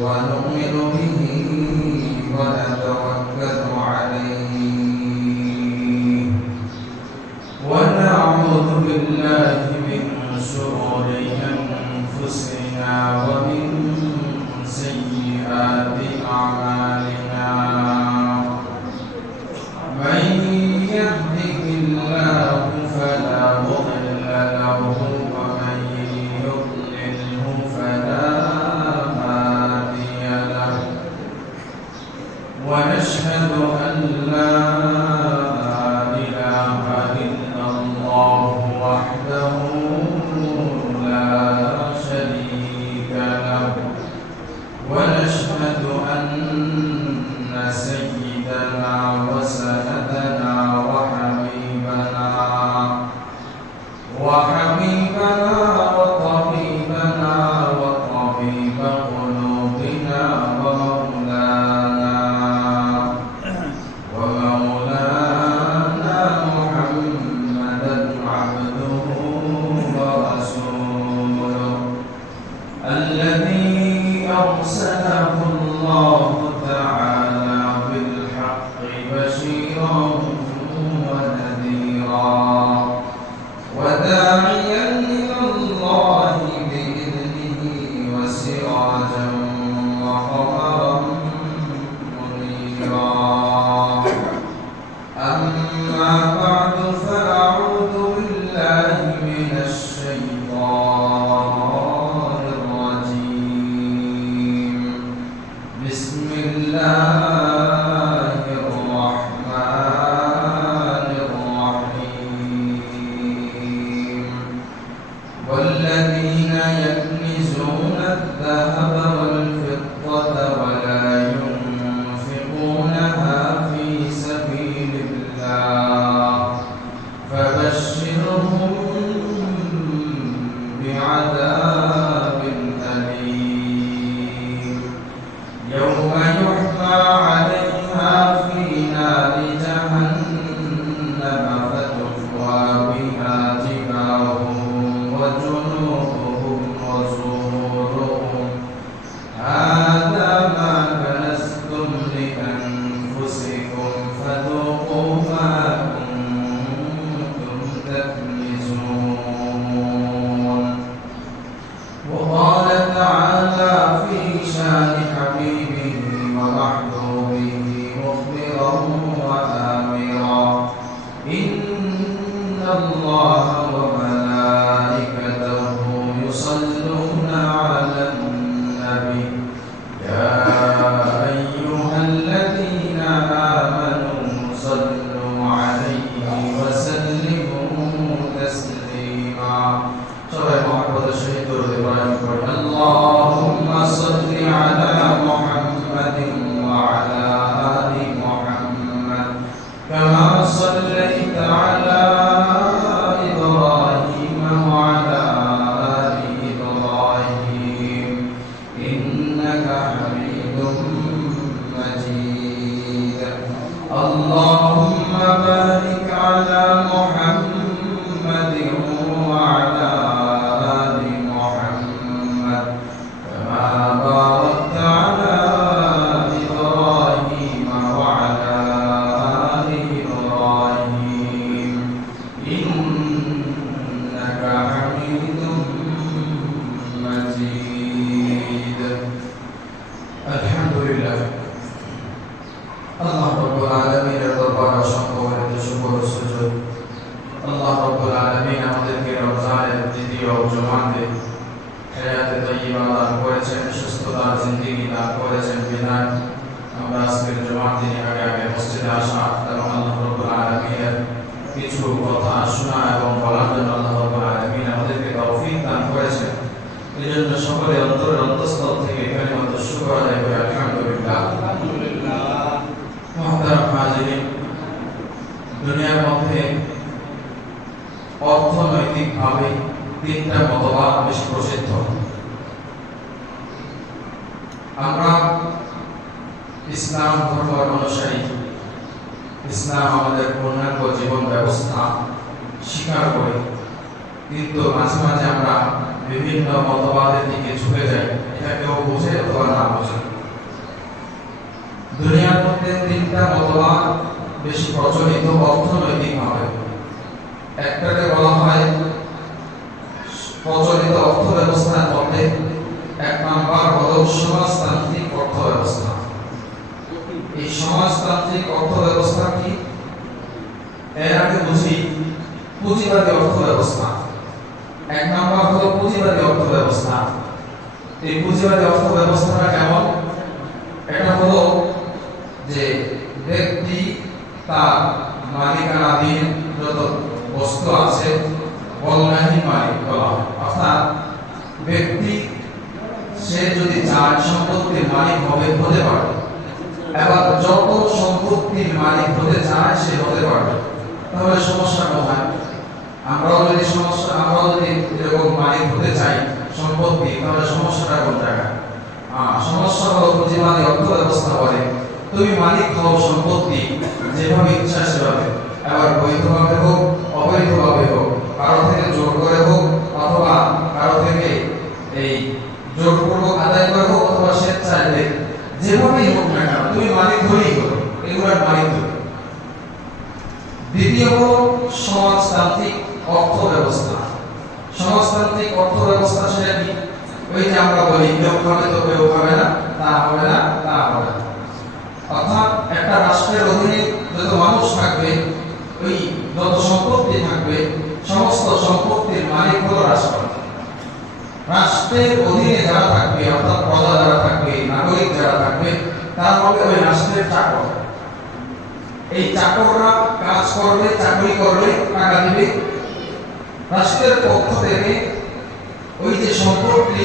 ونؤمن به ونتوكل عليه ونعوذ بالله من شرور أنفسنا ومن سيئات أعمالنا من يهده الله فلا مضل له ومن يضلله فلا هادي له ونشهد أن لا إله إلا الله وحده لا شريك له ونشهد أن سيدنا وسندنا وحبيبنا وطبيبنا وطبيب قلوبنا ومولانا محمدا عبده ورسوله الذي أرسله الله تعالى بالحق بشيرا ونذيرا وداعيا إلى الله بإذنه وسراجا وقمرا منيرا أما بعد فأعوذ بالله من الشيطان الرجيم بسم الله الرحمن الرحيم والذين يكنزون الذهب والفضة ولا ينفقونها في سبيل الله فبشرهم بعذاب أليم يوم يحمى عليها في نار جهنم فتكوى بها جباههم وجنوبهم وظهورهم هذا ما كنزتم لأنفسكم فذوقوا ما كنتم تكنزون وقال تعالى في شان حبيبه ومحبوبه مخبرا وآمرا إن الله وملائكته يصلون على النبي يا أيها الذين آمنوا صلوا عليه وسلموا تسليما اللهم صل على محمد وعلى آل محمد كما صليت على إبراهيم وعلى آل إبراهيم إنك حميد مجيد اللهم بارك على محمد وعلى آل محمد كما باركت على إبراهيم وعلى آل إبراهيم إنك حميد مجيد الحمد لله আল্লাহ রাব্বুল আলামিনের দরবারে অসংখ্য শুকর ও সুজুদ আল্লাহ রাব্বুল আলামিন আমাদেরকে রমজানের দ্বিতীয় জুমাতে হায়াতে তাইয়্যিবা দান করেছেন সুস্থতার জিন্দেগি দান করেছেন বিধান আমরা আজকের জুমার দিনে আগে মসজিদে আসা এবং আল্লাহ রাব্বুল আলামিনের কিছু কথা শোনা এবং বলার জন্য আল্লাহ রাব্বুল আলামিন আমাদেরকে তৌফিক দান করেছেন এই জন্য সকলে অন্তরের অন্তঃস্থল থেকে কালিমাত শুকর আদায় করে আলহামদুলিল্লাহ মুহতারাম হাজিরিন দুনিয়ার মধ্যে অর্থনৈতিকভাবে তিনটা মতবাদ বেশি প্রসিদ্ধ আমরা ইসলাম ধর্মের অনুসারী ইসলাম আমাদের পূর্ণাঙ্গ জীবন ব্যবস্থা স্বীকার করে কিন্তু মাঝে মাঝে আমরা বিভিন্ন মতবাদের দিকে ঝুঁকে যাই, এটা কেউ বোঝে অথবা না বোঝে। দুনিয়ার মধ্যে তিনটা মতবাদ বেশি প্রচলিত অর্থনৈতিকভাবে। একটাকে বলা হয় প্রচলিত অর্থ ব্যবস্থার মধ্যে এক নাম্বার হলো সমাজতান্ত্রিক অর্থ ব্যবস্থা। এই সমাজতান্ত্রিক অর্থ ব্যবস্থা কি? এর আগে বুঝি পুঁজিবাদী অর্থ ব্যবস্থা। এক নাম্বার হলো পুঁজিবাদী অর্থ ব্যবস্থা। এই পুঁজিবাদী অর্থ ব্যবস্থাটা কেমন? এটা হলো যে ব্যক্তি তার মালিকানাধীন যত বস্তু আছে বলনাহীন মালিক বলা হয়। অর্থাৎ ব্যক্তি সে যদি চায় সম্পত্তির মালিক হতে পারে, এবার যত সম্পত্তির মালিক হতে চায় সে হতে পারবে। তাহলে সমস্যা কোথায়? আমরাও যদি এরকম মালিক হতে চাই সম্পত্তি, তাহলে সমস্যাটা কোন জায়গায়? সমস্যা হলো পুঁজিবাদী অর্থ ব্যবস্থা বলে তুমি মালিক হও সম্পত্তি যেভাবে ইচ্ছা সেভাবে, এবার বৈধভাবে হোক অবৈধভাবে হোক, কারো থেকে জোর করে হোক অথবা কারো থেকে এই জোরপূর্বক আদায় করে হোক অথবা স্বেচ্ছায়, যেভাবেই হোক না কেন তুমি মালিক হলেই হলো, এগুলোর মালিক হলো। দ্বিতীয় হলো সমাজতান্ত্রিক অর্থ ব্যবস্থা। সমাজতান্ত্রিক অর্থ ব্যবস্থা সেটা কি? ওই যে আমরা বলি কেউ খাবে তো কেউ খাবে না, তা হবে না, তা হবে না। অর্থাৎ একটা রাষ্ট্রের অধীনে যত মানুষ থাকবে, ওই যত সম্পত্তি থাকবে, সমস্ত সম্পত্তির মালিক হলো রাষ্ট্র। রাষ্ট্রের অধীনে যারা থাকবে অর্থাৎ প্রজা যারা থাকবে, নাগরিক যারা থাকবে, তারা হবে ওই রাষ্ট্রের চাকর। এই চাকররা কাজ করবে, চাকরি করবে, টাকা দিবে। রাষ্ট্রের পক্ষ থেকে ওই যে সম্পত্তি,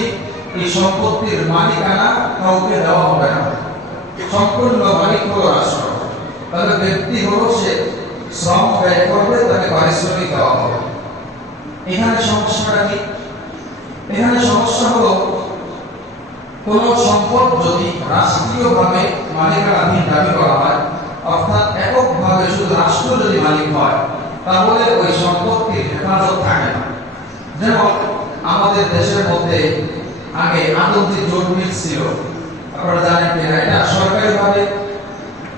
এই সম্পত্তির মালিকানা কাউকে দেওয়া হবে না, সম্পূর্ণ মালিক হলো রাষ্ট্র। তাহলে ব্যক্তি হলো সে শ্রম ব্যয় করবে, তাকে পারিশ্রমিক দেওয়া হবে। এখানে সমস্যাটা কি? এখানে সমস্যা হলো কোন সম্পদ যদি রাষ্ট্রীয়ভাবে মালিকানাধীন দাবি করা হয়, অর্থাৎ এককভাবে শুধু রাষ্ট্র যদি মালিক হয়, তাহলে ওই সম্পত্তির হেফাজত থাকে না। যেমন আমাদের দেশের মধ্যে আগে আদমজি জুট মিল ছিল, আপনারা জানেন কিনা? এটা সরকারিভাবে,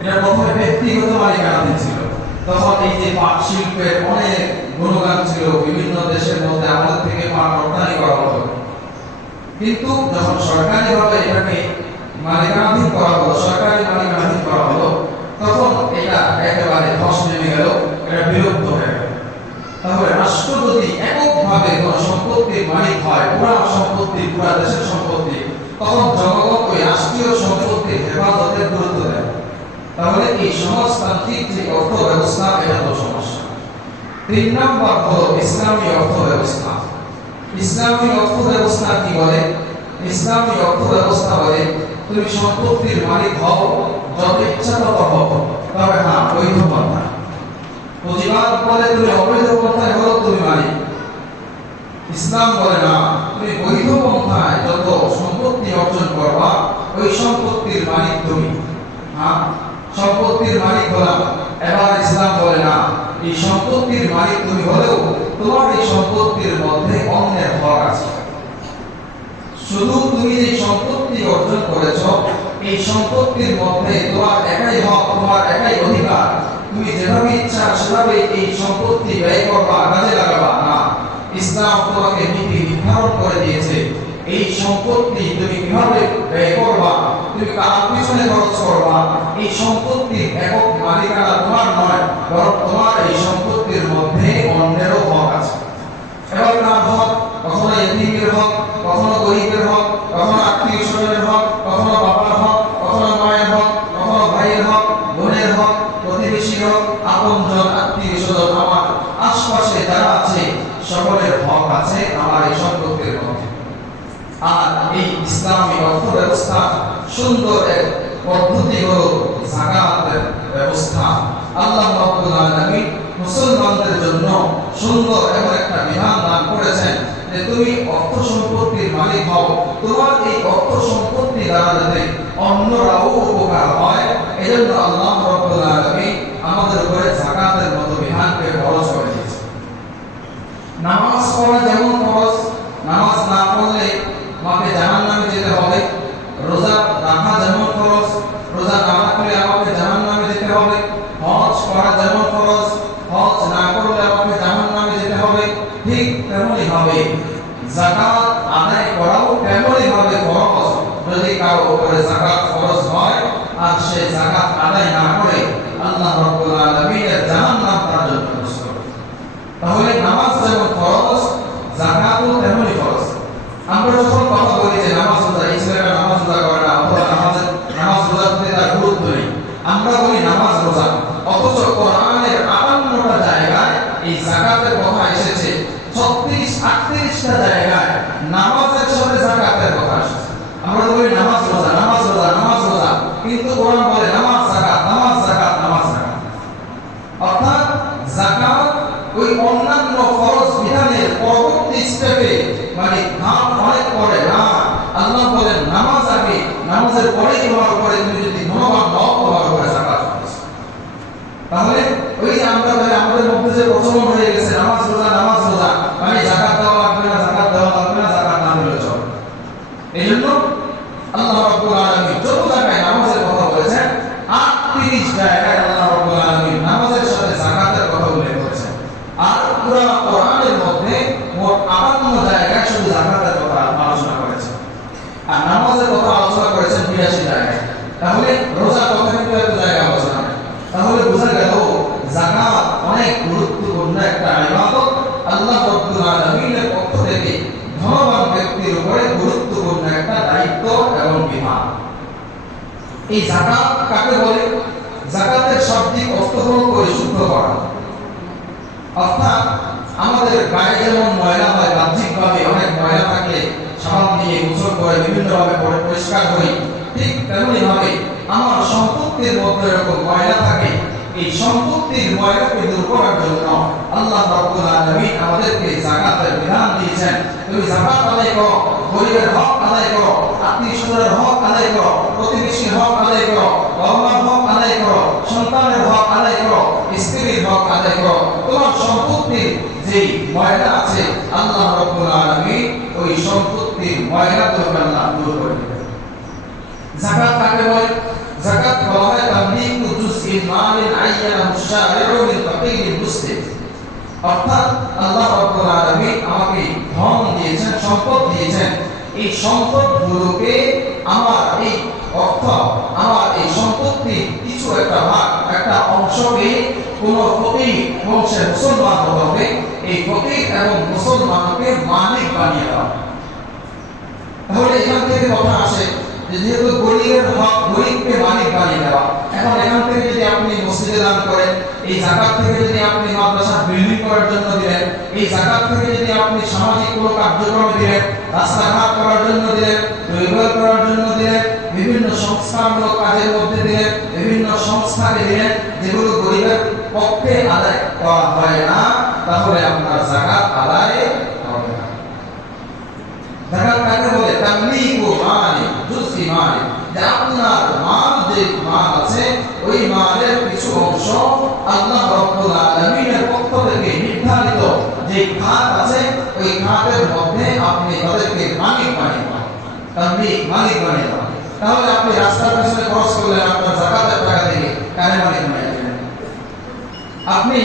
এটা প্রথমে ব্যক্তিগত মালিকানাধীন ছিল। তখন এই যে পাট শিল্পের অনেক গুণগান ছিল, বিভিন্ন দেশের মধ্যে আমাদের থেকে পাট রপ্তানি করা হতো। কিন্তু যখন সরকারিভাবে এটাকে মালিকানাধীন করা হলো, সরকারি মালিকানাধীন করা হলো, তখন এটা একেবারে ধস নেমে গেল, এটা বিলুপ্ত হয়ে গেল। তাহলে রাষ্ট্র যদি এককভাবে কোন সম্পত্তির মালিক হয়, পুরা সম্পত্তি, পুরা দেশের সম্পত্তি, তখন জনগণ ওই রাষ্ট্রীয় সম্পত্তির হেফাজতের গুরুত্ব দেয়। তাহলে এই সমাজতান্ত্রিক যে অর্থ ব্যবস্থা, এটা তো সমস্যা। 3 নম্বর হলো ইসলামী অর্থ ব্যবস্থা। ইসলামী অর্থ ব্যবস্থা কি বলে? ইসলামী অর্থ ব্যবস্থা বলে তুমি সম্পত্তির মালিক হও, যত ইচ্ছা তত হও, তবে হ্যাঁ বৈধ পন্থা। পুঁজিবাদ বলে তুমি অবৈধ পন্থায় হলো তুমি মালিক। ইসলাম বলে না, তুমি বৈধ পন্থায় যত সম্পত্তি অর্জন করবা, ওই সম্পত্তির মালিক তুমি। হ্যাঁ, সম্পত্তির মালিক হলাম। এবার ইসলাম বলে না, এই সম্পত্তির মালিক তুমি হলেও তোমার এই সম্পত্তির মধ্যে অন্যের হক আছে। শুধু তুমি যে সম্পত্তি অর্জন করেছো, এই সম্পত্তির মধ্যে তোমার একাই হক, তোমার একাই অধিকার। তুমি যেভাবে ইচ্ছা সেভাবে এই সম্পত্তি ব্যয় করবা, কাজে লাগাবা না। ইসলাম তোমাকে নীতি নির্ধারণ করে দিয়েছে, এই সম্পত্তি তুমি কিভাবে ব্যয় করবা, তুমি কার পিছনে খরচ করবা, এই সম্পত্তির একক মালিকানা তোমার নয়, বরং তোমার এই সম্পত্তির মধ্যে অন্যেরও হক আছে। এবার কার হক? কখনো এতিমের হক, কখনো গরিবের হক, কখনো আত্মীয় স্বজনের হক, কখনো বাবার হক, কখনো মায়ের হক, কখনো ভাইয়ের হক, বোনের হক, প্রতিবেশীর হক, আপনজন, আত্মীয় স্বজন, আমার আশপাশে যারা আছে সকলের হক আছে আমার এই সম্পত্তির মধ্যে। আর এই ইসলামী অর্থ ব্যবস্থা সুন্দর এক পদ্ধতি হলো যাকাতের ব্যবস্থা। আল্লাহ রাব্বুল আলামিন মুসলমানদের জন্য সুন্দর এমন একটা বিধান দান করেছেন যে তুমি অর্থ সম্পত্তির মালিক হও, তোমার এই অর্থ সম্পত্তি দ্বারা যাতে অন্যরাও উপকার হয়, এজন্য আল্লাহ রাব্বুল আলামিন আমাদের উপরে যাকাতের মতো বিধানকে ফরজ করে দিয়েছেন। নামাজ পড়া যেমন ফরজ, নামাজ না পড়লে আমাকে জাহান্নামে যেতে হবে। রোজা রাখা যেমন ফরজ, রোজা না রাখলে আমাকে জাহান্নামে যেতে হবে। হজ করা যেমন ফরজ, হজ না করলে আমাকে জাহান্নামে যেতে হবে। ঠিক তেমনই ভাবে যাকাত আদায় করাও তেমনই ভাবে ফরজ। যদি কারো উপরে যাকাত ফরজ হয় আর সে যাকাত আদায় না করে, আল্লাহ রাব্বুল আলামিনের জাহান্নাম তার জন্য প্রস্তুত। তাহলে নামাজ যেমন ফরজ, যাকাতও তেমনই ফরজ। আমরা যখন কথা বলি যে নামাজ রোজা, এই ছেলেটা নামাজ রোজা করে না, অথবা নামাজ রোজার প্রতি তার গুরুত্ব নেই, আমরা বলি নামাজ রোজা, অথচ কোরআনের 58টা জায়গায় এই যাকাতের কথা এসেছে। 36-38টা জায়গায় নামাজের সাথে যাকাতের কথা এসেছে। আমরা বলি নামাজ রোজা, নামাজ রোজা, নামাজ রোজা, কিন্তু কোরআন বলে নামাজ যাকাত, নামাজ যাকাত, নামাজ যাকাত। অর্থাৎ যাকাত ওই অন্যান্য ফরজ বিধানের পরবর্তী স্টেপে, মানে ধাপ অনেক পরে না। আল্লাহ বলেন নামাজ আগে, নামাজের পরে তোমার উপরে তুমি যদি ধনবান হও তোমার উপরে যাকাত ফরজ। তাহলে ওই যে আমরা ধরে আমাদের মধ্যে যে প্রচলন হয়ে গেছে নামাজ রোজা, নামাজ রোজা, মানে যাকাত দেওয়া লাগবে না, যাকাত দেওয়া লাগবে না, যাকাত না দিলে চলে। এইজন্য আল্লাহ রাব্বুল আলামিন যত জায়গায় নামাজের কথা বলেছেন, 38 জায়গায় আল্লাহ রাব্বুল আলামিন নামাজের সাথে যাকাতের কথা উল্লেখ করেছেন। আর পুরো কোরআনের মধ্যে মোট 58 জায়গায় শুধু যাকাতের কথা আলোচনা করেছেন, আর নামাজের কথা আলোচনা করেছেন 82 জায়গায়। তাহলে রোজার কথা কিন্তু এত জায়গায় আলোচনা নেই। তাহলে বোঝা গেল যাকাত অনেক গুরুত্বপূর্ণ একটা ইবাদত। আল্লাহ রাব্বুল আলামিনের পক্ষ থেকে ধনবান ব্যক্তির উপরে গুরুত্বপূর্ণ একটা দায়িত্ব এবং বিধান। এই যাকাত কাকে বলে? যাকাতের শাব্দিক অর্থ হলো পরিশুদ্ধ করা। অর্থাৎ আমাদের গায়ে যেমন ময়লা হয়, বাহ্যিকভাবে অনেক ময়লা থাকলে সাবান দিয়ে গোসল করে বিভিন্নভাবে পরিষ্কার হই, ঠিক তেমনি ভাবে আমার সম্পত্তির মধ্যে এরকম ময়লা থাকে। এই সম্পত্তির ময়লাকে দূর করার জন্য আল্লাহ রাব্বুল আলামিন আমাদেরকে যাকাতের বিধান দিয়েছেন। তুমি যাকাত আদায় করো, গরিবের হক আদায় করো, আত্মীয়-স্বজনের হক আদায় করো, প্রতিবেশীর হক আদায় করো, বাবার হক আদায় করো, সন্তানের হক আদায় করো, স্ত্রীর হক আদায় করো। তোমার সম্পত্তির যে ময়লা আছে আল্লাহ রাব্বুল আলামিন ওই সম্পত্তির ময়লা দূর করে দিবেন। যাকাত কাকে বলে? যাকাত বলা হয় তামলিকু জুজইন মালিন আইয়ানাহু শারিউ লিল ফাকির মুসলিম। অর্থাৎ আল্লাহ রাব্বুল আলামিন আমাকে ধন দিয়েছেন, সম্পদ দিয়েছেন। এই সম্পদগুলোকে আমার এই অর্থ, আমার এই সম্পত্তি কিছু একটা ভাগ, একটা অংশকে কোন ফকির বংশের মুসলমান হতে হবে। এই ফকির এবং মুসলমানকে মালিক বানিয়ে দেওয়া। তাহলে এখান থেকে কথা আসে যেহেতু গরিবের হক, গরিবকে মালিক বানিয়ে দেওয়া। এখন এখান থেকে যদি আপনি মসজিদে দান করেন, এই যাকাত থেকে যদি আপনি মাদ্রাসা বিল্ডিং করার জন্য দিলেন, এই যাকাত থেকে যদি আপনি সামাজিক কোনো কার্যক্রমে দিলেন, রাস্তাঘাট করার জন্য দিলেন, রেলওয়ে করার জন্য দিলেন, বিভিন্ন সংস্কারমূলক কাজের মধ্যে দিলেন, বিভিন্ন সংস্থাকে দিলেন, যেগুলো গরিবের পক্ষে আদায় করা হয় না, তাহলে আপনার যাকাত আদায় হবে না। যাকাত কাকে বলে? তামলিকু মালি জুজই মালি, যে আপনার মাল, যে মাল আছে ওই মালের কিছু অংশ আল্লাহ রাব্বুল আলামিনের পক্ষ থেকে নির্ধারিত যে খাত আছে ওই খাতের মধ্যে আপনি তাদেরকে মালিক বানিয়ে দেন। তামলিক, মালিক বানিয়ে দেন। তাহলে আপনি রাস্তার পেছনে খরচ করলেন আপনার যাকাতের টাকা থেকে, কারে মালিক বানিয়ে দিলেন? আপনি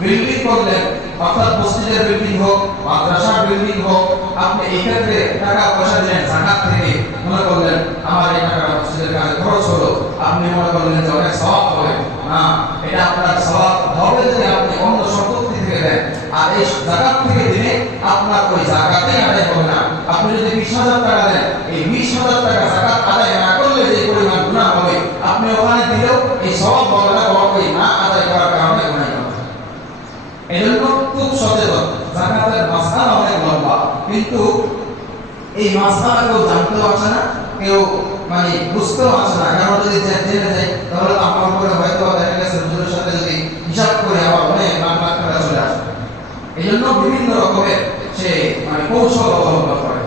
বিল্ডিং করলেন, অর্থাৎ মসজিদের বিল্ডিং হোক, মাদ্রাসার বিল্ডিং হোক, আপনি এই ক্ষেত্রে টাকা পয়সা দিলেন যাকাত থেকে, মনে করলেন আমার এই টাকাটা মসজিদের কাজে খরচ হলো, আপনি মনে করলেন যে অনেক সওয়াব হবে। না, এটা আপনার সওয়াব হবে যদি আপনি অন্য সম্পত্তি থেকে দেন। আর এই যাকাত থেকে দিলে আপনার ওই যাকাতেই আদায় হবে না। আপনি যদি 20,000 টাকা দেন, এই 20,000 টাকা যাকাত আদায় না করলে যে পরিমাণ গুনাহ হবে, আপনি ওখানে দিলেও এই সওয়াব হবে না, বরং ওই না আদায় করার কারণে গুনাহ হবে। এজন্য খুব সচেতন। যাকাতের মাসআলা অনেক লম্বা, কিন্তু এই মাসআলা কেউ জানতে পারছে না, কেউ মানে বুঝতেও পারছে না। কারণ যদি জেনে যায় তাহলে আমার উপরে হয়তো দেখা গেছে হুজুরের সাথে যদি হিসাব করে আবার অনেক লাখ লাখ টাকা চলে আসে। এই জন্য বিভিন্ন রকমের সে মানে কৌশল অবলম্বন করে।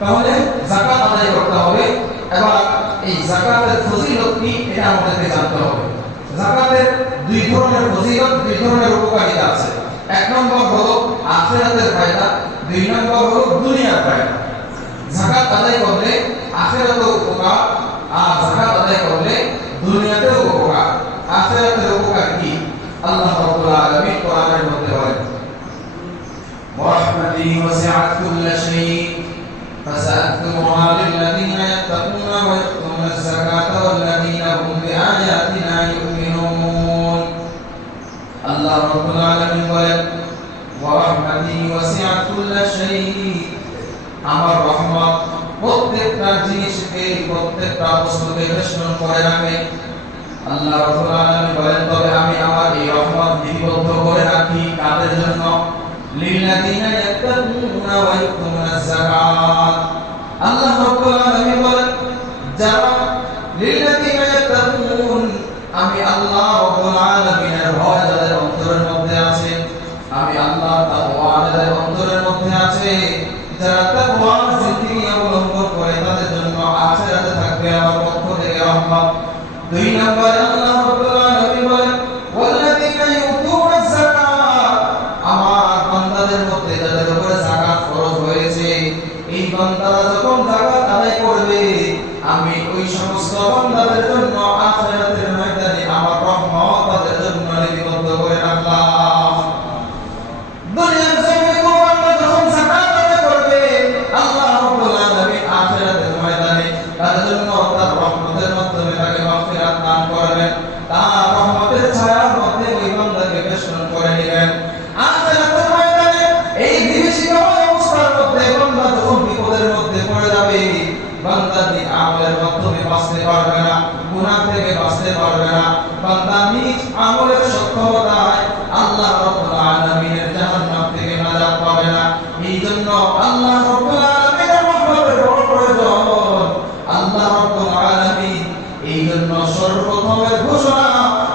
তাহলে যাকাত আদায় করতে হবে। এবার এই যাকাতের ফজিলত কি এটা আমাদেরকে জানতে হবে। যাকাতের দুই ধরনের ফজিলত, দুই ধরনের উপকারিতা আছে। এক নম্বর হলো আখিরাত আখিরাতের ফায়দা, দুই নম্বর হলো দুনিয়ার ফায়দা। যাকাত আদায় করলে আখিরাতেও উপকার, আর যাকাত আদায় করলে দুনিয়াতেও উপকার। আখিরাতের উপকার কি? আল্লাহ রাব্বুল আলামিন কোরআনের মধ্যে বলেন, ওয়াহমাতি ওয়াসিআত কুল্লা শাই ফাসাআতুহা লিল্লাযীনা ইয়াত্তাকুনা ওয়া ইউতুনা আয-যাকাতা ওয়াল্লাযীনা হুম বিআয়াতিনা ইউমিনুন। আল্লাহ রাব্বুল আলামিন বলেন, ওয়াহমাতি ওয়াসিআত কুল্লা শাই, আমার রহমত প্রত্যেকটা জিনিসকে, প্রত্যেকটা বস্তুকে বেষ্টন করে রাখে। আল্লাহ রাব্বুল আলামিন বলেন, তবে আমি আমার এই রহমত লিপিবদ্ধ করে রাখি কাদের জন্য? লিল্লাযীনা ইয়াত্তাকুনা ওয়া ইউতুনা আয-যাকাত। আল্লাহ রাব্বুল আলামিন বলেন, যারা লিল্লাযীনা ইয়াত্তাকুন, আমি আল্লাহ রাব্বুল আলামিনের ভয় যাদের অন্তরের মধ্যে আছে, আমি আল্লাহ তাকওয়া যাদের অন্তরের মধ্যে আছে, যারা তাকওয়ার জিন্দেগি অবলম্বন করে, তাদের জন্য আখিরাতে থাকবে আমার পক্ষ থেকে রহমত। দুই নম্বরে আল্লাহ রাব্বুল আলামিন বলেন, ওয়াল্লাযীনা ইউতুনা আয-যাকাত, আমার বান্দাদের মধ্যে যাদের উপরে যাকাত ফরজ হয়েছে, এই বান্দারা যখন যাকাত আদায় করবে, আমি ওই সমস্ত বান্দাদের জন্য আখিরাতের ময়দানে আমার রহমত তাদের জন্য লিপিবদ্ধ করে রাখলাম। দুনিয়ার জমিনে কোন বান্দা যখন যাকাত আদায় করবে, আল্লাহ রাব্বুল আলামিন আখিরাতের ময়দানে তার জন্য তার রহমতের মাধ্যমে তাকে মাগফিরাত দান করবেন, তার রহমতের ছায়ার মধ্যে ওই বান্দাকে বেষ্টন করে নেবেন। আখিরাতের ময়দানে এই বিভীষিকাময় অবস্থার মধ্যে বান্দা যখন বিপদের মধ্যে পড়ে যাবে, বান্দা নিজ আমলের মাধ্যমে বাঁচতে পারবে না, গুনাহ থেকে বাঁচতে পারবে না, বান্দা নিজ আমলের সক্ষমতায় আল্লাহ রাব্বুল আলামিনের জাহান্নাম থেকে নাজাত পাবে না। এই জন্য আল্লাহ রাব্বুল আলামিনের রহমতের বড় প্রয়োজন। আল্লাহ রাব্বুল আলামিন এই জন্য সর্বপ্রথমের ঘোষণা,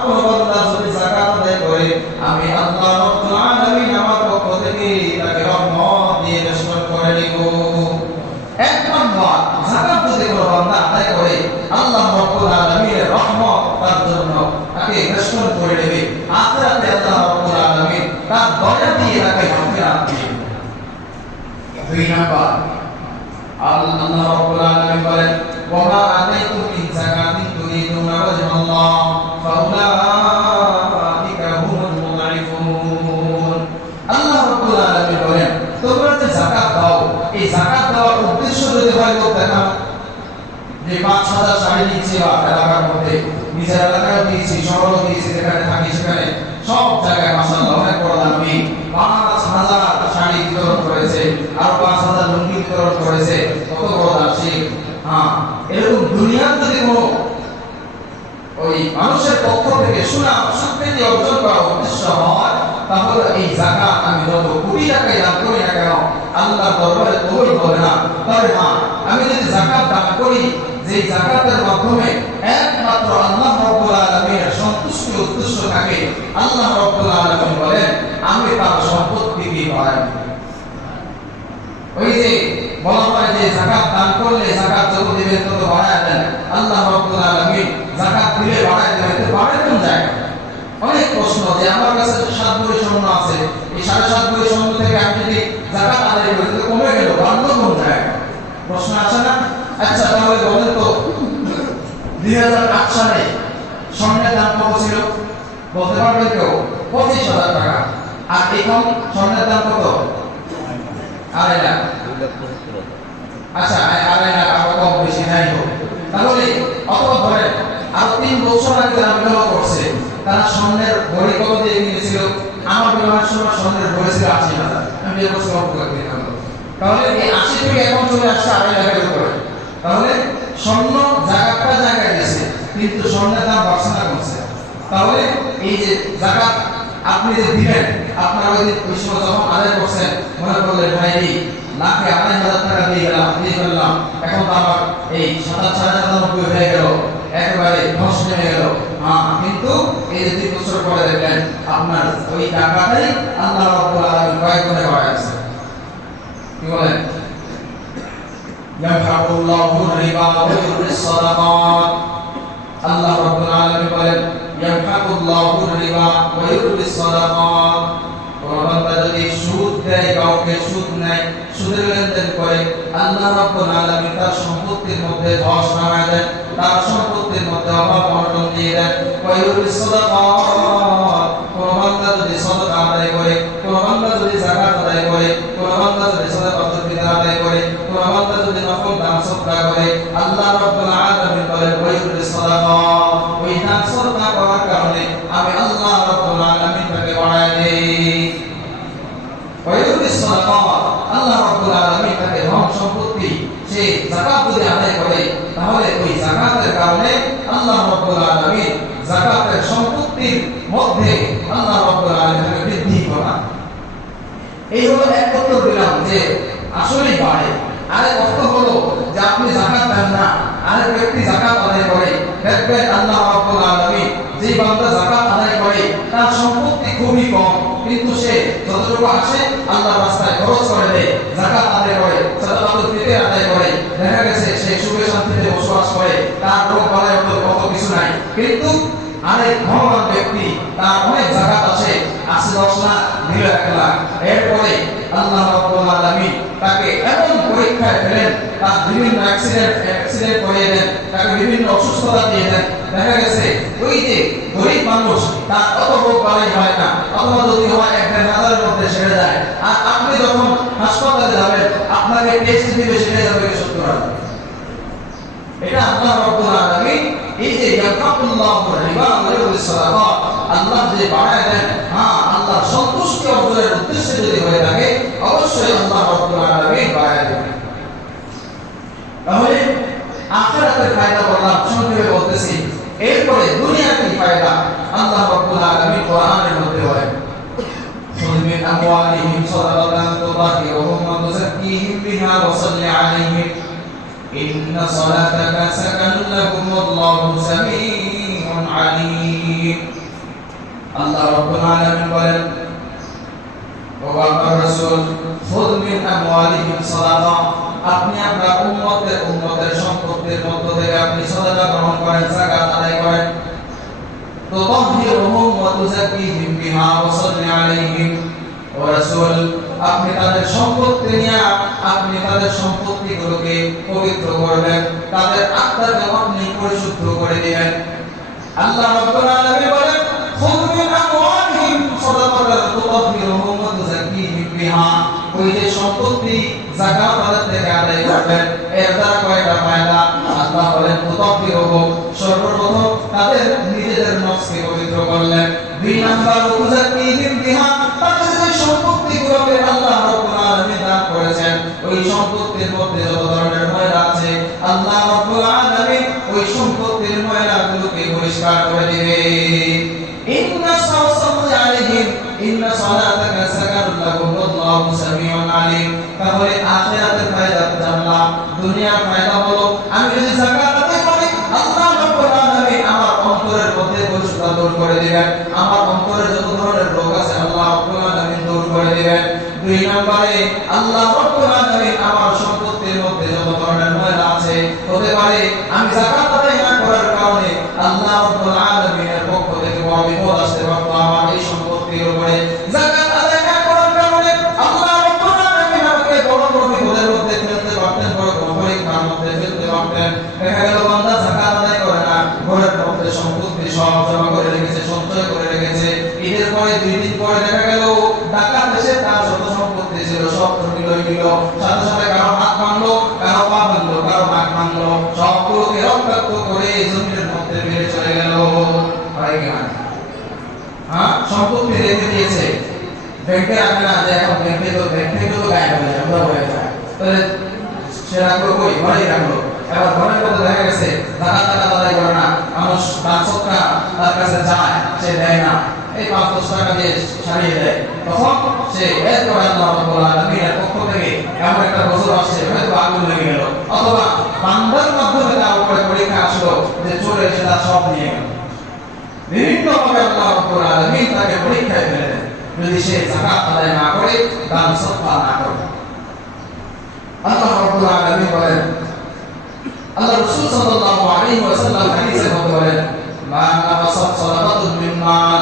কোন বান্দা যদি যাকাত আদায় করে, আমি আল্লাহ রাব্বুল আলামিন আমার পক্ষ থেকে তাকে রহমত দিয়ে বেষ্টন করে নিব। এক নম্বর, যাকাত যদি কোন বান্দা আদায় করে, আল্লাহ রাব্বুল আলামিনের রহমত তার জন্য তাকে বেষ্টন করে নেবে। আখিরাতে আল্লাহ রাব্বুল আলামিন তার দয়া দিয়ে তাকে মাগফিরাত দিবেন। দুই নম্বর, আল্লাহ রাব্বুল আলামিন বলেন, ওয়া মা আতাইতুম মিন যাকাতিন তুরিদুনা ওয়াজহাল্লাহ ফাউলাইকা হুমুল মুযআরিফুন। আল্লাহ রাব্বুল আলামিন বলেন, তোমরা যে যাকাত দাও, এই যাকাত দেওয়ার উদ্দেশ্য যদি হয় লোক দেখানো, যে ৫,০০০ শাড়ি নিয়েছি বা এলাকার মধ্যে, নিজের এলাকায় দিয়েছি, শহরও দিয়েছি, যেখানে থাকি সেখানে সব জায়গায় মাশাআল্লাহ অনেক বড় দামি ৫,০০০ শাড়ি বিতরণ করেছে, আর ৫,০০০ লুঙ্গি বিতরণ করেছে, কত বড় দার্শিক। হ্যাঁ, এরকম দুনিয়ার যদি কোনো ওই মানুষের পক্ষ থেকে সুনাম সুখ্যাতি অর্জন করার উদ্দেশ্য হয়, তাহলে এই যাকাত আমি যত কোটি টাকায় দান করি না কেন, আল্লাহর দরবারে কবুল হবে না। তবে হ্যাঁ, আমি যদি যাকাত দান করি, যে যাকাতের মাধ্যমে একমাত্র আল্লাহ রাব্বুল আলামিনের সন্তুষ্টি উদ্দেশ্য থাকে, আল্লাহ রাব্বুল আলামিন বলেন, আমি তার সম্পত্তিকে বাড়াই দেব। ওই যে বলা হয় যে যাকাত দান করলে যাকাত যত দিবেন তত বাড়ায় দেন, আল্লাহ রাব্বুল আলামিন যাকাত দিলে বাড়ায় দেন। তো বাড়ায় কোন জায়গায়? অনেক প্রশ্ন, যে আমার কাছে 7 ভরি স্বর্ণ আছে, এই 7.5 ভরি স্বর্ণ থেকে আমি যদি যাকাত আদায় করি তো কমে গেল, বাড়লো কোন জায়গায়? প্রশ্ন আছে না? আচ্ছা, তাহলে বলেন তো 2008 সালে স্বর্ণের দাম কত ছিল? বলতে পারবেন কেউ? 25,000 টাকা। আর এখন স্বর্ণের দাম কত? 2.5 লাখ। আচ্ছা, 2.5 লাখ আরো কম বেশি নাই হোক। তাহলে অথবা ধরেন আরো 3 বছর আগে যারা বিবাহ করছে, তারা স্বর্ণের ভরি কত দিয়ে কিনেছিল? আমার বিবাহের সময় স্বর্ণের ভরি ছিল 80,000। আমি বিয়ে করছি অল্প কয়েকদিন আগে। তাহলে এই 80 থেকে এখন চলে আসছে 2.5 লাখের উপরে। তাহলে স্বর্ণ যাকাতটা জায়গায় গেছে, কিন্তু স্বর্ণের দাম বাড়ছে না কমছে? তাহলে এই যে যাকাত আপনি যে দিবেন, আপনার ওই সময় যখন আদায় করছেন, মনে করলেন ভাই লাখে 2.5 টাকা দিয়ে ফেললাম, এখন তো আমার এই 97,97 হয়ে গেল, একেবারে ধস নেমে গেল। কিন্তু এই যে 3 বছর পরে দেখলেন আপনার ওই টাকাটাই আল্লাহ রাব্বুল আলামিন কয়েক গুণে বাড়াইছে। কি বলেন? ইয়ামহাকুল্লাহু রিবা ওয়া ইউরবিস সাদাকাত। আল্লাহ রাব্বুল আলামিন বলেন, ইয়ামহাকুল্লাহু রিবা ওয়া ইউরবিস সাদাকাত। কোন বান্দা যদি সুদ দেয় সুদ নেয়, সুদের লেনদেন করে, আল্লাহ রাব্বুল আলামিন তার সম্পত্তির মধ্যে ধস নামায় দেন, তার সম্পত্তির মধ্যে অভাব অনটন দিয়ে দেন। ওয়ায়ুরিস সাদাকাত, কোন বান্দা যদি সাদাকা আদায় করে, কোন বান্দা যদি যাকাত আদায় করে, কোন বান্দা যদি সাদাকাতুল ফিতর আদায় করে, কোন বান্দা যদি নফল দান সদকা করে, আল্লাহ রাব্বুল আলামিন বলেন ওয়ায়ুরিস সাদাকাত, ওই দান সদকা করার কারণে আমি আল্লাহ রাব্বুল আলামিন তাকে বাড়ায় দেই। ওয়ায়ুরিস সাদাকাত, আল্লাহ রাব্বুল আলামিন তাকে ধন সম্পত্তি সে যাকাত যদি আদায় করে, তাহলে ওই যাকাতের কারণে আল্লাহ রাব্বুল আলামিন যাকাতের সম্পত্তির মধ্যে আল্লাহ রাব্বুল আলামিন তাকে বৃদ্ধি করা। এই হলো এক উত্তর দিলাম যে আসলেই বাড়ে। আরেক অর্থ হলো যে আপনি যাকাত দেন না, আরেক ব্যক্তি যাকাত আদায় করে, দেখবেন আল্লাহ রাব্বুল আলামিন যে বান্দা যাকাত আদায় করে তার সম্পত্তি খুবই কম, কিন্তু সে যতটুকু আসে আল্লাহর রাস্তায় খরচ করে দেয়, যাকাত আদায় করে, সাদাকাতুল ফিতর আদায় করে, দেখা গেছে সে সুখে শান্তিতে বসবাস করে, তার রোগ বালাই কত কিছু নাই। কিন্তু আরেক ধনবান ব্যক্তি তার অনেক যাকাত আছে, 10 লাখ দিল 1 লাখ, এরপরে আল্লাহ রাব্বুল আলামিন তাকে এমন পরীক্ষায় ফেলেন, তার বিভিন্ন অ্যাক্সিডেন্ট করিয়ে দেন, তাকে বিভিন্ন অসুস্থতা দিয়ে দেন, দেখা গেছে ওই যে গরিব মানুষ তার অত রোগ বালাই হয় না, অথবা যদি হয় 1,000-1,000 মধ্যে সেরে যায়, আর আপনি যখন হাসপাতালে যাবেন আপনাকে টেস্ট দিবে সেরে যাবে 70,000। এটা আল্লাহ রাব্বুল আলামিন এই যে ইয়াকাতুল্লাহু রিবা ওয়া ইউরিস সাদাকাত, আল্লাহ যে বাড়ায় দেন, হ্যাঁ আল্লাহর সন্তুষ্টি অর্জনের উদ্দেশ্যে যদি হয়ে থাকে অবশ্যই আল্লাহ রাব্বুল আলামিন বাড়ায় দেন। তাহলে আখিরাতের ফায়দা বললাম, সংক্ষেপে বলতেছি। এরপরে দুনিয়ার কি ফায়দা আল্লাহ রাব্বুল আলামিন কোরআনের মধ্যে বলেন, খুয মিন আমওয়ালিহিম সাদাকাতান তুতাহহিরুহুম ওয়া তুযাক্কিহিম বিহা ওয়া সাল্লি আলাইহিম ইন্না সালাতাকা সাকানুন লাহুম ওয়াল্লাহু সামিউন আলীম। আল্লাহ রাব্বুল আলামিন বলেন, ও আল্লাহর রাসূল, খুয মিন আমওয়ালিহিম সাদাকা, আপনি আপনার উম্মতের সম্পদের মধ্য থেকে আপনি সাদাকা গ্রহণ করেন, যাকাত আদায় করেন। তুতাহহিরুহুম ওয়া তুযাক্কিহিম বিহা ওয়া সাল্লি আলাইহিম, ও রাসূল আপনি তাদের সম্পত্তি নিয়ে আপনি তাদের সম্পত্তিগুলোকে পবিত্র করবেন, তাদের আত্মাকে আপনি পরিশুদ্ধ করে দিবেন। আল্লাহ রাব্বুল আলামিন বলেন, খুয মিন আমওয়ালিহিম সাদাকাতান তুতাহহিরুহুম ওয়া তুযাক্কিহিম বিহা, ওই যে সম্পত্তি যাকাত তাদের থেকে আদায় করবেন, এর দ্বারা কয়টা ফায়দা? আল্লাহ বলেন তুতাহহিরুহুম, সর্বপ্রথম তাদের নিজেদের নফসকে পবিত্র করলেন। 2 নাম্বার তুযাক্কিহিম বিহা, তাদের যে সম্পত্তিগুলোকে আল্লাহ রাব্বুল আলামিন দান করেছেন, ওই সম্পত্তির মধ্যে যত ধরনের ময়লা আছে আল্লাহ রাব্বুল আলামিন ওই সম্পত্তির ময়লাগুলোকে পরিষ্কার করে দিবেন। ইন্না সাল্লি আলাইহিম ইন্না সালাতাকা সাকানুন লাহুম ওয়াল্লাহু সামিউন আলীম। তাহলে আখিরাতের ফায়দা জানলাম, দুনিয়ার ফায়দা হলো আমি যদি যাকাত আদায় করি আল্লাহ রাব্বুল আলামিন আমার অন্তরের মধ্যে পরিশুদ্ধতা দূর করে দিবেন, আমার অন্তরে যত ধরনের রোগ আছে আল্লাহ রাব্বুল আলামিন দূর করে দিবেন। 2 নম্বরে আল্লাহ রাব্বুল আলামিন আমার সম্পত্তির মধ্যে যত ধরনের ময়লা আছে, হতে পারে আমি যাকাত আদায় না করার কারণে আল্লাহ রাব্বুল আলামিনের পক্ষ থেকে বড় বিপদ আসতে পারত আমার এই সম্পত্তির উপরে। যাকাত আদায় না করার কারণে আল্লাহ রাব্বুল আলামিন আমাকে বড় বড় বিপদের মধ্যে ফেলতে পারতেন, বড় বড় পরীক্ষার মধ্যে ফেলতে পারতেন। দেখা গেল বান্দা যাকাত আদায় করে না, ঘরের মধ্যে সম্পত্তি সব জমা করে রেখেছে, সঞ্চয় করে রেখেছে, ঈদের পরে 2 দিন পরে দেখা গেল ডাকাত এসে তার যত সম্পত্তি ছিল সব লুট নিল, সাথে সাথে কারো হাত ভাঙলো, কারো পা ভাঙলো, কারো নাক ভাঙলো, সবগুলোকে রক্তাক্ত করে জমির মধ্যে বেড়ে চলে গেল। হয় কি না? হ্যাঁ, সম্পত্তি রেখে দিয়েছে, ব্যাংকে রাখে না, যে এখন ব্যাংকে তো গায়েব হয়ে যায়, উধাও হয়ে যায়, তাহলে সে রাখলো কই? ঘরেই রাখলো। এবার ঘরের মধ্যে দেখা গেছে যাকাত আদায় করে না, মানুষ দান সদকা তার কাছে যায়, সে দেয় না, এই 5-10 টাকা দিয়ে ছাড়িয়ে দেয়, তখন সে এরপর আল্লাহ রাব্বুল আলামিনের পক্ষ থেকে এমন একটা বছর আসছে, হয়তো আগুন লেগে গেল, অথবা বান্দার মাধ্যমে তার উপরে পরীক্ষা আসলো যে চলে এসে তার সব নিয়ে গেল। বিভিন্নভাবে আল্লাহ রাব্বুল আলামিন তাকে পরীক্ষায় ফেলে দেন যদি সে যাকাত আদায় না করে, দান সদকা না করে। আল্লাহ রাব্বুল আলামিন বলেন, আল্লাহ রাসূল সাল্লাল্লাহু আলাইহি ওয়াসাল্লাম হাদিসে বলেন, মা নাকাসাত সাদাকাতুন মিন মাল,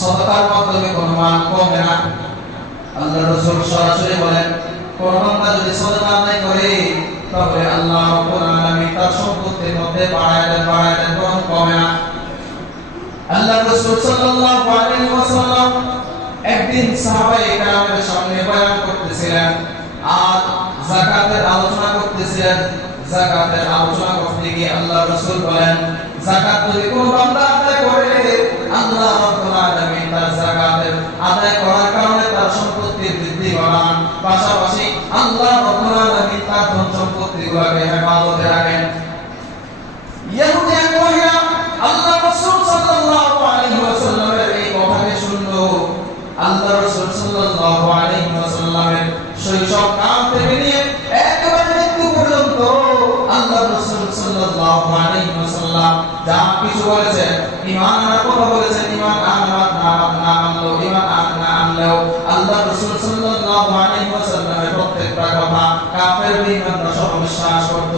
সাদাকার মাধ্যমে কোনো মাল কমে না। আল্লাহ রাসূল সরাসরি বলেন কোন বান্দা যদি সাদাকা আদায় করে তাহলে আল্লাহ রাব্বুল আলামিন তার সম্পত্তির মধ্যে বাড়ায় দেন বরং কমে না। আল্লাহ রাসূল সাল্লাল্লাহু আলাইহি ওয়াসাল্লাম একদিন সাহাবায়ে কেরামের সামনে বয়ান করতেছিলেন আর যাকাতের আলোচনা করতেছিলেন। যাকাতের আলোচনা করতে গিয়ে আল্লাহ রাসূল বলেন যাকাত যদি কোনো বান্দা আদায় করে আল্লাহ রাব্বুল আলামিন তার যাকাতের আদায় করার কারণে তার সম্পত্তির বৃদ্ধি ঘটান, পাশাপাশি আল্লাহ রাব্বুল আলামিন তার ধন সম্পত্তিগুলোকে হেফাজতে রাখেন। ইহুদি এক মহিলা আল্লাহ রাসূল সাল্লাল্লাহু আলাইহি ওয়াসাল্লামের এই কথাকে শুনলো। আল্লাহ রাসূল সাল্লাল্লাহু আলাইহি ওয়াসাল্লামের শৈশব কাল থেকে নিয়ে একেবারে মৃত্যু পর্যন্ত আল্লাহ রাসূল সাল্লাল্লাহু আলাইহি ওয়াসাল্লাম যা কিছু বলেছেন, ঈমান আনার কথা বলেছেন, ঈমান আনলো আল্লাহ রাসূল সাল্লাল্লাহু আলাইহি ওয়াসাল্লামের প্রত্যেকটা কথা কাফের বেঈমানরা সব বিশ্বাস করত।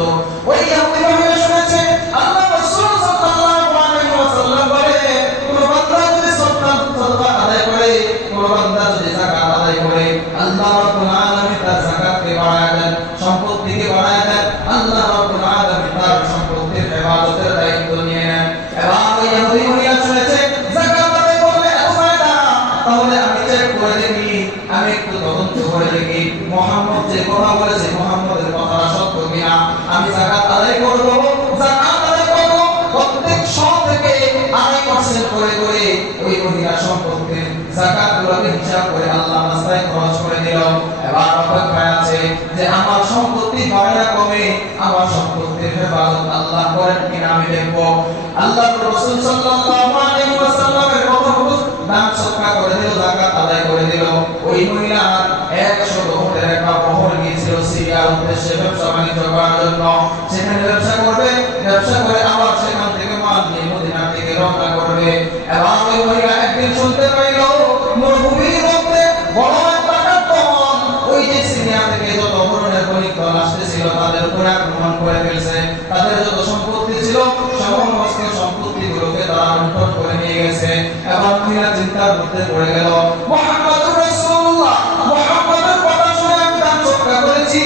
ওই ইহুদি মহিলা শুনেছে আল্লাহ রাসূল সাল্লাল্লাহু আলাইহি ওয়াসাল্লাম বলে কোন বান্দা যদি সাদাকা আদায় করে, কোন বান্দা যদি যাকাত আদায় করে আল্লাহ রাব্বুল আলামিন তার যাকাতকে বাড়ায় দেন, সম্পত্তিকে বাড়ায় দেন। আল্লাহ রাব্বুল আলামিন তার সম্পত্তির হেফাজতের দায়িত্ব নিয়ে নেন। এবং ওই ইহুদি মহিলা শুনেছে যাকাত আদায় করলে এত ফায়দা, তাহলে আমি চেক করে দেখি, আমি একটু তদন্ত করে দেখি মুহাম্মদ যে কথা বলেছে মুহাম্মদের কথাটা সত্য কিনা। আমি যাকাত আদায় করব, প্রত্যেক সব থেকে 2.5% করে ওই মহিলা সম্পত্তির যাকাতগুলোকে হিসাব করে আল্লাহ রাস্তায় খরচ করে দিল। এবার অপেক্ষায় আছে যে আমার সম্পত্তি বাড়ে না কমে, আমার সম্পত্তির হেফাজত আল্লাহ করেন কিনা আমি দেখব। আল্লাহ রাসূল সাল্লাল্লাহু আলাইহি ওয়াসাল্লামের কথা মতো দান সদকা করে দিল, যাকাত আদায় করে দিল। ওই মহিলা 100 লোকের একটা বহর গিয়েছিল সিরিয়ার উদ্দেশ্যে ব্যবসা বাণিজ্য করার জন্য। সেখানে ব্যবসা করে আবার সেখান থেকে মাল নিয়ে মদিনা থেকে রওনা করবে। এবং ওই মহিলা একদিন শুনতে পাইল মরুভূমির মধ্যে বড় একটা কাফন ওই যে সিরিয়া থেকে যত ধরনের বণিক দল আসতেছিল তাদের উপর আক্রমণ করে ফেলছে। তাদের যত সম্পত্তি ছিল সমস্ত সম্পত্তিগুলোকে তারা লুণ্ঠন করে নিয়ে গেছে। এবং মহিলা চিন্তার মধ্যে পড়ে গেল, মুহাম্মদুর রাসূলুল্লাহ, মুহাম্মদের কথা শুনে আমি দান সদকা করেছি,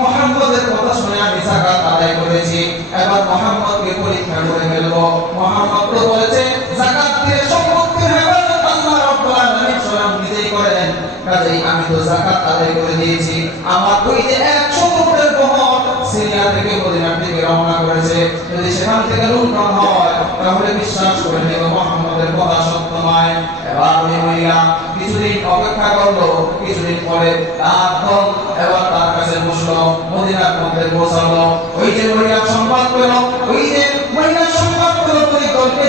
মুহাম্মদের কথা শুনে আমি যাকাত আদায় করেছি, এবার মুহাম্মদকে পরীক্ষা করে ফেলব। মুহাম্মদ তো বলেছে যাকাত দিয়ে সম্পত্তির হেফাজত আল্লাহ রাব্বুল আলামিন স্বয়ং নিজেই করেন, কাজেই আমি তো যাকাত আদায় করে দিয়েছি। আমার ওই যে 100 উটের বহর সিরিয়া থেকে মদিনার দিকে রওনা করেছে, যদি সেখান থেকে লুণ্ঠন হয় তাহলে বিশ্বাস করে নেব মুহাম্মদের কথা সত্য নয়। এবার ওই মহিলা কিছুদিন অপেক্ষা করলো, কিছুদিন পরে তার দল এবার তার কাছে বসলো, মদিনার মধ্যে পৌঁছালো। ওই যে মহিলা সংবাদ পেল, ওই দলকে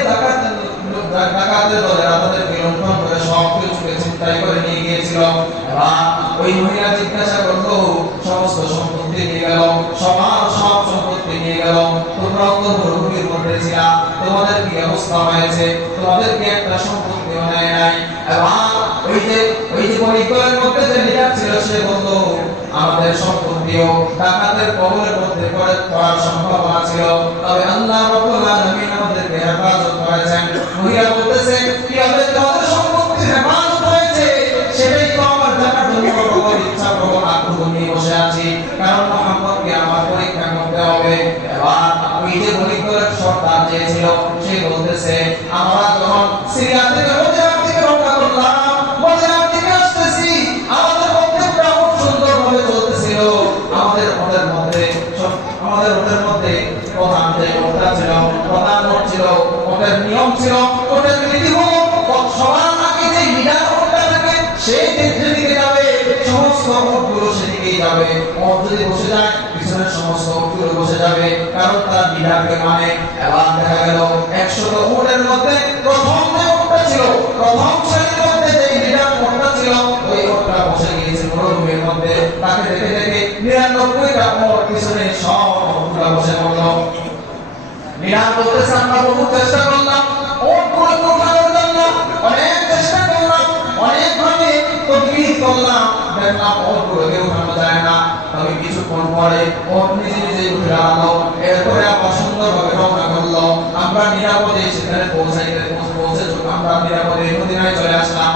ডাকাতের দলেরা তাদেরকে লুণ্ঠন করে সব কিছুকে ছিনতাই করে নিয়ে গিয়েছিল। এবার ওই মহিলা জিজ্ঞাসা করলো, সমস্ত সম্পত্তি নিয়ে গেল, সব সম্পত্তি নিয়ে গেল, তোমরা তো মরুভূমির মধ্যে ছিলা, তোমাদের কি অবস্থা হয়েছে? তোমাদের কি একটা সম্পত্তিও নেয় নাই? এবং ওই যে বণিকদের মধ্যে যে লিডার ছিল সে বলতো আমাদের সম্পত্তিও ডাকাতের কবলের মধ্যে পড়ার সম্ভাবনা ছিল, তবে আল্লাহ রাব্বুল আলামিন আমাদেরকে হেফাজত করেছেন। মহিলা বলতেছে কিভাবে তোমাদের সম্পত্তির হেফাজত হয়েছে সেটাই তো আমার জানার জন্য বড় ইচ্ছা বড় আগ্রহ নিয়ে বসে আছি, কারণ মুহাম্মদকে আমার পরীক্ষা করতে হবে। এবার ওই যে বণিকদের সর্দার যে ছিল সে বলতেছে আমরা যখন সিরিয়া থেকে মদিনার দিকে রওনা করলাম, মদিনার দিকে আসতেছি, আমাদের মধ্যে খুব সুন্দরভাবে চলতেছিল। আমাদের ওদের মধ্যে প্রধান যে ওটা ছিল, প্রধান নোট ছিল, ওদের নিয়ম ছিল, ওদের নীতি হলো সবার আগে যে লিডার ওটা থাকে সেই যেদিকে যাবে সমস্ত ওটগুলো সেদিকেই যাবে। ওট যদি বসে যায় পিছনের সমস্ত ওটগুলো বসে যাবে, কারণ তার লিডারকে মানে। এবার দেখা গেল 100 ওটের মধ্যে প্রথম যে ওটটা ছিল, প্রথম শ্রেণীর মধ্যে যে লিডার ওটটা ছিল ওই ওটটা বসে গিয়েছে মরুভূমির মধ্যে। তাকে দেখে 99টা ওট পিছনে সব ওটগুলো বসে পড়লো। লিডার বলতেছে আমরা বহু চেষ্টা করলাম ওটগুলো উঠানোর জন্য, অনেক চেষ্টা করলাম, অনেকভাবে তদবির করলাম, দেখলাম ওটগুলোকে উঠানো যায় না। তবে কিছুক্ষণ পরে ওট নিজে উঠে দাঁড়ালো, এরপরে আবার সুন্দরভাবে রওনা করলো। আমরা নিরাপদে সেখানে পৌঁছে আমরা নিরাপদে মদিনায় চলে আসলাম।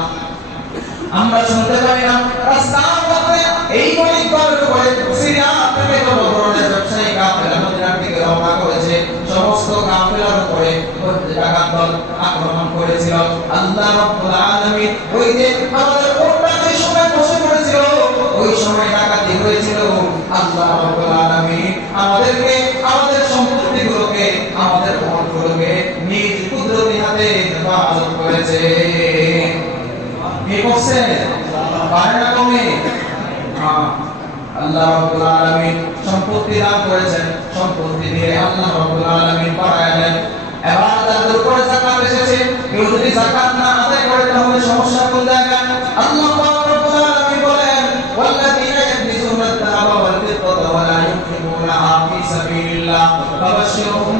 আমরা শুনতে পাই না রাস্তার মধ্যে এই গরিবদের উপরে সিরিয়া থেকে বড় ধরনের ব্যবসায়ী কাফেলা মদিনার দিকে রওনা করেছে, সমস্ত কাফেলার উপরে ডাকাত দল আক্রমণ করেছিল। আল্লাহ রাব্বুল আলামিন ওই যে আমাদের কোরআন যে সময় বসে পড়েছিল ওই সময় ডাকাতি হয়েছিল, আল্লাহ রাব্বুল আলামিন আমাদেরকে আমাদের সম্পত্তিগুলোকে আমাদের ধনগুলোকে নিজ কুদরতি হাতে হেফাজত করেছে। কে করছে? পারে না কমে? আল্লাহ রাব্বুল আলামিন সম্পত্তি দান করেছেন, সম্পত্তি দিয়ে আল্লাহ রাব্বুল আলামিন বাড়ায় দেন। এবার তাদের উপরে যাকাত এসেছে, কেউ যদি যাকাত না আদায় করে তাহলে সমস্যা কোন জায়গায়? আল্লাহ রাব্বুল আলামিন বলেন ওয়াল্লাযীনা ইয়াকনিজুনা আয-যাহাবা ওয়াল ফিদ্দাতা ওয়া লা ইউনফিকুনাহা ফী সাবিলিল্লাহ ফাবাশশিরহুম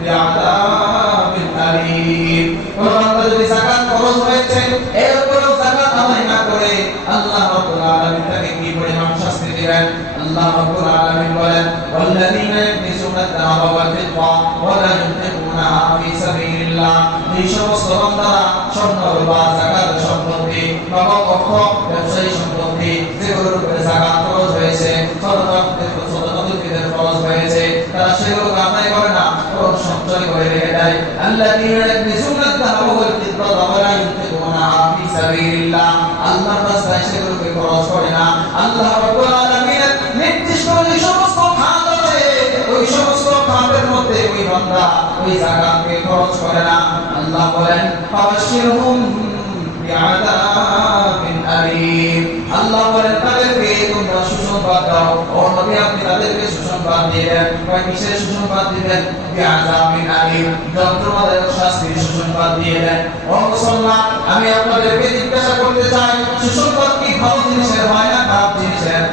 বিআযাবিন আলীম। কোন বান্দা যদি যাকাত খরচ হয়েছে এরপরেও যাকাত আদায় না করে আল্লাহ রাব্বুল আলামিন তাকে কি পরিমাণ শাস্তি দিবেন? আল্লাহ রাব্বুল আলামিন বলেন ওয়াল্লাযীনা ইয়াকনিজুনা আয-যাহাবা ওয়াল ফিদ্দাতা ওয়া লা ইউনফিকুনাহা ফী সাবিলিল্লাহ, এই সমস্ত বান্দারা স্বর্ণ রূপা যাকাত সম্পত্তি নগদ অর্থ ব্যবসায়ী সম্পত্তি যেগুলোর উপরে যাকাত খরচ হয়েছে, সদকাতুল ফিতর খরচ হয়েছে, তারা সেগুলো আদায় করে না, বরং সঞ্চয় করে রেখে দেয়। আল্লাযীনা ইয়াকনিজুনা আয-যাহাবা ওয়াল ফিদ্দাতা ওয়া লা ইউনফিকুনাহা ফী সাবিলিল্লাহ, আল্লাহর রাস্তায় সেগুলোকে খরচ করে না। আল্লাহ রাব্বুল আলামিনের নির্দিষ্ট যে সমস্ত খাত আছে ওই সমস্ত খাতের মধ্যে ওই বান্দা ওই যাকাতকে খরচ করে না। আল্লাহ বলেন ফাবাশশিরহুম বিআযাবিন আলীম, আল্লাহ বলেন তাদেরকে তোমরা সুসংবাদ দাও। ও নবী আপনি তাদেরকে সুসংবাদ দিবেন, কয় কিসের সুসংবাদ দিবেন? বিআযাবিন আলীম, যন্ত্রণাদায়ক শাস্তির সুসংবাদ দিবেন। ও মুসলমান, আমি আপনাদেরকে জিজ্ঞাসা করতে চাই সুসংবাদ কি ভালো জিনিসের হয় না খারাপ জিনিসের?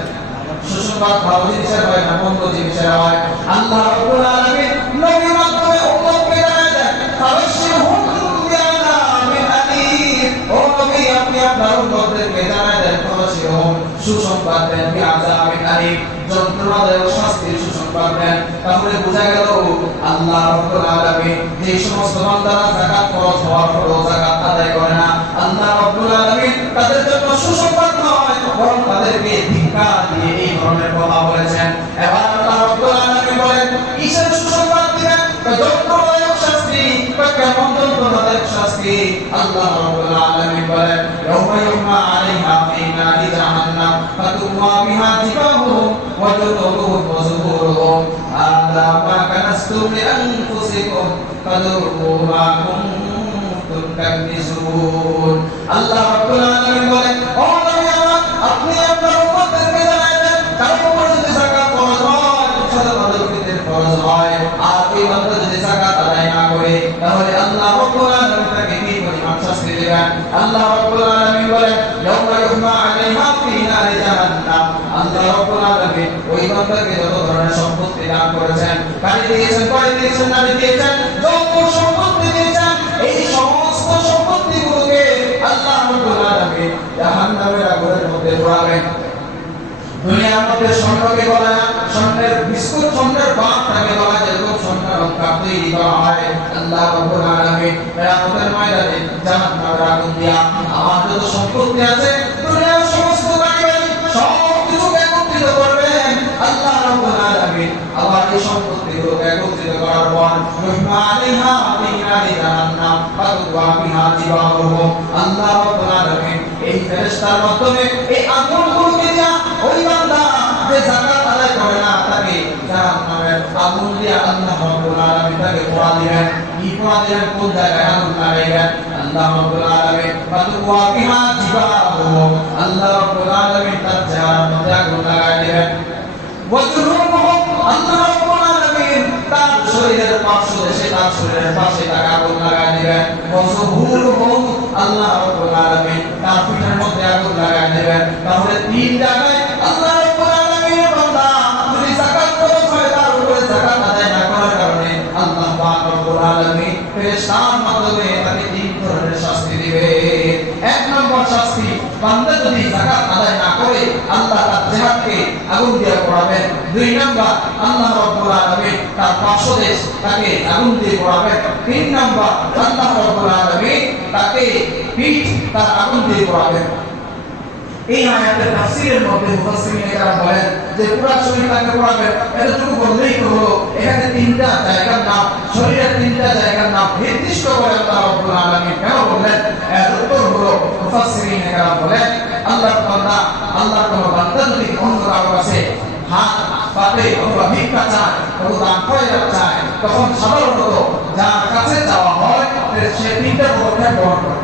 সুসংবাদ ভালো জিনিসের হয় না মন্দ জিনিসের হয়? আল্লাহ রাব্বুল আলামিন নবীর মাধ্যমে উম্মতকে জানায় দেন ফাবাশশিরহুম বিআযাবিন আলীম। ও নবী আপনি আপনার উম্মতদেরকে জানায় দেন ফাবাশশিরহুম, সুসংবাদ দেন বিআযাবিন আলীম, যন্ত্রণাদায়ক শাস্তির সুসংবাদ দেন। তাহলে বোঝা গেল আল্লাহ রাব্বুল আলামিন যে সমস্ত বান্দারা যাকাত খরচ হওয়ার পরও যাকাত আদায় করে না, আল্লাহ রাব্বুল আলামিন তাদের জন্য সুসংবাদ নয় বরং তাদেরকে ধিক্কার দিয়ে এই ধরনের কথা বলেছেন। এবার আল্লাহ রাব্বুল আলামিন বলেন কিসের সুসংবাদ দিবেন? যন্ত্রণাদায়ক শাস্তি। কেমন যন্ত্রণাদায়ক শাস্তি? আল্লাহ রাব্বুল আলামিন বলেন ইয়াউমা ইউহমা আলাইহা ফী নারি জাহান্নাম ফাতুওয়া বিহা জিবাহুহুম ওয়া জুনুবুহুম ওয়া যুহুরুহুম হাযা মা কানাসতুম লিআনফুসিকুম ফাযুকু মা কুনতুম তাকনিজুন। আল্লাহ রাব্বুল আলামিন বলেন ও নবী আমার আপনি আপনার উম্মতদেরকে জানায় দেন কারো উপর যদি যাকাত ফরজ হয়, সাদাকাতুল ফিতর ফরজ হয়, আর ওই বান্দা যদি যাকাত আদায় না করে তাহলে আল্লাহ রাব্বুল আলামিন তাকে কি পরিমাণ শাস্তি দিবেন? আল্লাহ রাব্বুল আলামিন বলেন ইয়াউমা ইউহমা আলাইহা ফী নারি জাহান্নাম। আল্লাহ রাব্বুল আলামিন ওই বান্দাকে যত ধরনের সম্পত্তি দান করেছেন, গাড়ি দিয়েছেন, বাড়ি দিয়েছেন, নারী দিয়েছেন, যত সম্পত্তি দিয়েছেন, এই সমস্ত সম্পত্তিগুলোকে আল্লাহ রাব্বুল আলামিন জাহান্নামের আগুনের মধ্যে পোড়াবেন। দুনিয়ার মধ্যে স্বর্ণকে বলা হয় স্বর্ণের বিস্কুট, স্বর্ণের বাপ তাকে বলা হয়, যেরকম স্বর্ণের কাপ তৈরি করা হয়। আল্লাহ রাব্বুল আলামিন কিয়ামতের ময়দানে জাহান্নামের আগুন দিয়া আমার যত সম্পত্তি আছে দুনিয়ার সমস্ত গাড়ি সব কিছু একত্রিত করবেন। আল্লাহ রাব্বুল আলামিন আবার এই সম্পত্তিগুলো একত্রিত করার পর ইউহমা আলাইহা ফী নারি জাহান্নাম ফাতুওয়া বিহা জিবাহুহুম, আল্লাহ রাব্বুল আলামিন এই ফেরেশতার মাধ্যমে এই আগুনগুলোকে দিয়া ওই বান্দা যে যাকাত আদায় করে না তাকে জাহান্নামের আগুন দিয়ে আল্লাহ রাব্বুল আলামিন তাকে পোড়া দিবেন। কি পোড়া দিবেন? কোন জায়গায় আগুন লাগাইবেন? আল্লাহ রাব্বুল আলামিন ফাতুওয়া বিহা জিবাহুহুম, আল্লাহ রাব্বুল আলামিন তার চেহারার মধ্যে আগুন লাগাই দিবেন। ওয়াজুরুহুম, আল্লাহ রাব্বুল আলামিন তার শরীরের পার্শ্ব দেশে তার শরীরের পাশে তাকে আগুন লাগাই দিবেন। ওয়াজুরুহুম, আল্লাহ রাব্বুল আলামিন তার পিঠের মধ্যে আগুন লাগাই দিবেন। তাহলে তিন জায়গায় আল্লাহ রাব্বুল আলামিনের বান্দা যদি যাকাত খরচ হয় তার উপরে যাকাত আদায় না করার কারণে আল্লাহ পাক রব্বুল আলামিন ফেরেশতার মাধ্যমে তাকে তিন ধরনের শাস্তি দিবে। এক নম্বর শাস্তি, বান্দা যদি যাকাত আদায় না করে আল্লাহ তার জিহাদকে আগুন দিয়ে পোড়াবেন। দুই নাম্বার আল্লাহ রাব্বুল আলামিন তার পার্শ্বদেশ তাকে আগুন দিয়ে পোড়াবেন। তিন নাম্বার আল্লাহ রাব্বুল আলামিন তাকে পিঠ তার আগুন দিয়ে পোড়াবেন। এই আয়াতের তাফসীরের মধ্যে মুফাসসিরিন একরাম বলেন যে পুরো শরীর তাকে পোড়াবেন, এতটুকু বললেই তো হলো। এখানে তিনটা জায়গার নাম, শরীরের তিনটা জায়গার নাম নির্দিষ্ট করে আল্লাহ রাব্বুল আলামিন কেন বললেন? এর উত্তর হলো মুফাসসিরিন একরাম বলেন আল্লাহর কোন বান্দা যদি অন্য কারো কাছে হাত পাতে অথবা ভিক্ষা চায় অথবা দান খয়রাত চায়, তখন সাধারণত যার কাছে চাওয়া হয় সে তিনটা পদক্ষেপ গ্রহণ করে।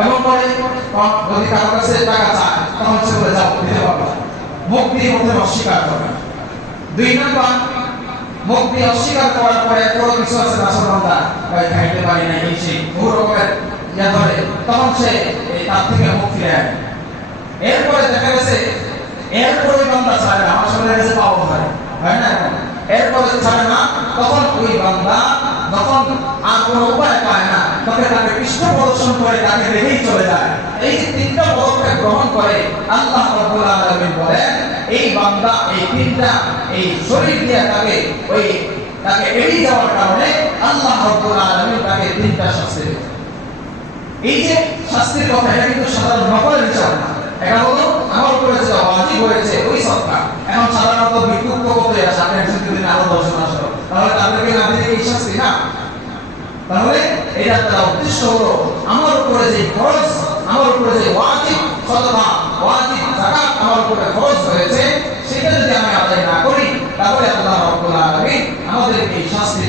এমন করে যদি কারো কাছে টাকা চায় তখন সে বলে যাও দিতে পারবো, মুখ দিয়ে প্রথমে অস্বীকার করবে। দুই নাম্বার, মুখ দিয়ে অস্বীকার করার পরে কোনো কিছু আছে নাশকতা খাইতে পারি না এই সেই বহু রকমের ধরে, তখন সে তার থেকে মুখ ফিরে আসে। এরপরে দেখা গেছে এরপরে বান্দা ছাড়ে না, আমার সামনে গেছে পাওয়া হয় না, এরপরে ছাড়ে না, তখন ওই বান্দা যখন আর কোনো উপায় পায় না তখন তাকে পৃষ্ঠ প্রদর্শন করে তাকে রেখেই চলে যায়। এই যে তিনটা পদক্ষেপ গ্রহণ করে আল্লাহ রাব্বুল আলামিন বলেন এই বান্দা এই তিনটা এই শরীর দিয়ে তাকে এড়িয়ে যাওয়ার কারণে আল্লাহ রাব্বুল আলামিন তাকে তিনটা শাস্তি দেন। এই যে শাস্তির কথা, এটা কিন্তু সাধারণ নকলের বিচার না, এটা হলো আমার উপরে যে ওয়াজিব হয়েছে ওই সৎকার। এখন সাধারণত বিক্ষুব্ধ করতে আসে আপনি একজন যদি আরো 10 জন আসলো, তাহলে তাদেরকে না দিলে এই শাস্তি না। তাহলে এটা তার উদ্দেশ্য হলো আমার উপরে যে ফরজ, আমার উপরে যে ওয়াজিব সদকা ওয়াজিব যাকাত আমার উপরে ফরজ হয়েছে, সেটা যদি আমি আদায় না করি তাহলে আল্লাহ রাব্বুল আলামিন আমাদেরকে এই শাস্তি